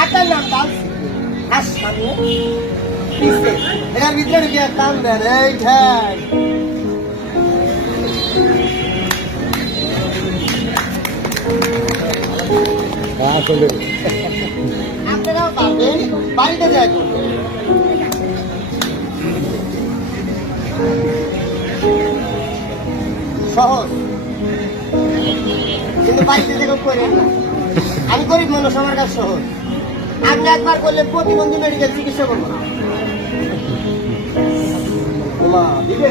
আটার নাম ডালছি আর সামনে পিছে এটার ভিতরে গিয়ে টান দেন এই ঠ্যাং আপনারাও পারবেন বাড়িতে যাই সহজ কিন্তু বাড়িতে যেরকম করেন না আমি গরিব মানুষ আমার কাছে সহজ আপনি একবার করলে প্রতিবন্ধী মেডিকেল চিকিৎসা করবো দিবে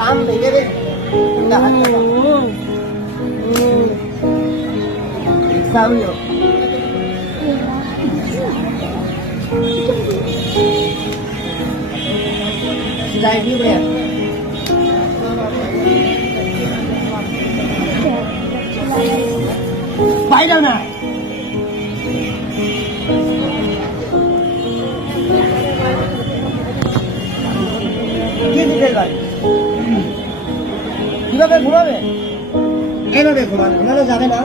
কাম ভেঙে রে বাইরে না কি দিতে পারি কিভাবে ঘুমাবে এভাবে ঘুমান ঘুমানো যাবে না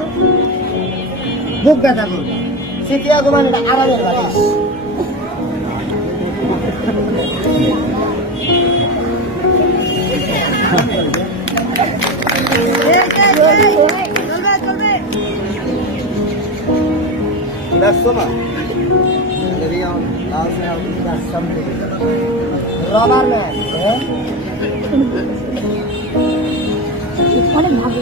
বুক ব্যথা করবে শীতিয়া ঘুমান এটা আরামের বালিশ রবার ম্যান অনেক ভালো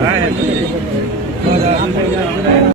Hi.